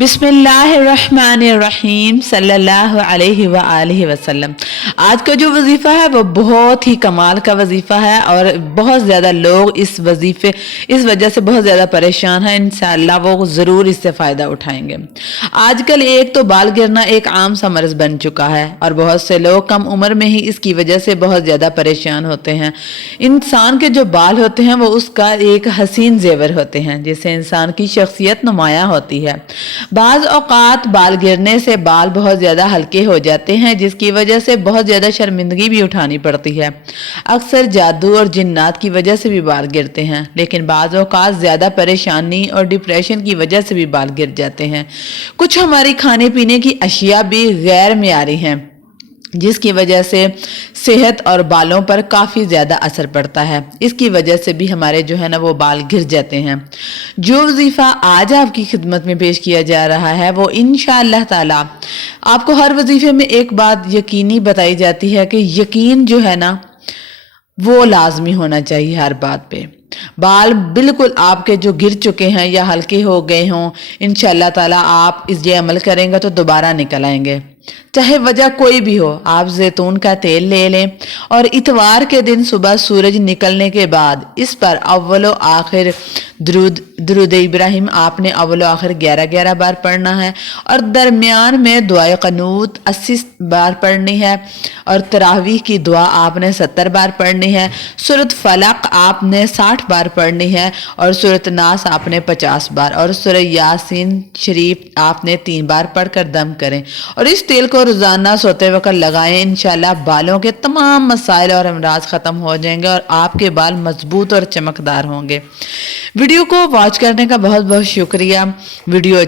बिस्मिल्लाहिर्रहमानिर्रहीम सल्लल्लाहु अलैहि व आलिहि वसल्लम। आज का जो वजीफ़ा है वो बहुत ही कमाल का वजीफ़ा है और बहुत ज़्यादा लोग इस वजह से बहुत ज़्यादा परेशान हैं। इंशाअल्लाह वो ज़रूर इससे फ़ायदा उठाएंगे। आजकल एक तो बाल गिरना एक आम सा मर्ज़ बन चुका है और बहुत से लोग कम उम्र में ही इसकी वजह से बहुत ज़्यादा परेशान होते हैं। इंसान के जो बाल होते हैं वो उसका एक हसीन जेवर होते हैं जिससे इंसान की शख्सियत नुमायाँ होती है। बाज़ औक़ात बाल गिरने से बाल बहुत ज़्यादा हल्के हो जाते हैं जिसकी वजह से बहुत ज़्यादा शर्मिंदगी भी उठानी पड़ती है। अक्सर जादू और जिन्नात की वजह से भी बाल गिरते हैं, लेकिन बाज़ औक़ात ज़्यादा परेशानी और डिप्रेशन की वजह से भी बाल गिर जाते हैं। कुछ हमारी खाने पीने की अशिया भी गैर मियारी हैं जिसकी वजह से सेहत और बालों पर काफ़ी ज़्यादा असर पड़ता है। इसकी वजह से भी हमारे जो है ना वो बाल गिर जाते हैं। जो वजीफ़ा आज आपकी खिदमत में पेश किया जा रहा है वो इंशाअल्लाह ताला आपको हर वजीफ़े में एक बात यकीनी बताई जाती है कि यकीन जो है ना वो लाजमी होना चाहिए हर बात पे। बाल बिल्कुल आपके जो गिर चुके हैं या हल्के हो गए हों, इंशाअल्लाह ताला आप इस ये अमल करेंगे तो दोबारा निकल आएंगे। चाहे वजह कोई भी हो, आप जैतून का तेल ले लें और इतवार के दिन सुबह सूरज निकलने के बाद इस पर अव्वलो आखिर दुरूद इब्राहिम आपने अव्वलो आखिर 11-11 बार पढ़ना है और दरमियान में दुआए क़नूत 80 बार पढ़नी है और तरावीह की दुआ आपने 70 बार पढ़नी है। सूरत फलक आपने 60 बार पढ़नी है और सूरत नास आपने 50 बार और सूरह यासीन शरीफ आपने 3 बार पढ़कर दम करें और इस तेल को रोजाना सोते वक्त लगाएं। इंशाल्लाह बालों के तमाम मसाइल और अमराज खत्म हो जाएंगे और आपके बाल मजबूत और चमकदार होंगे। वीडियो को वॉच करने का बहुत बहुत शुक्रिया। वीडियो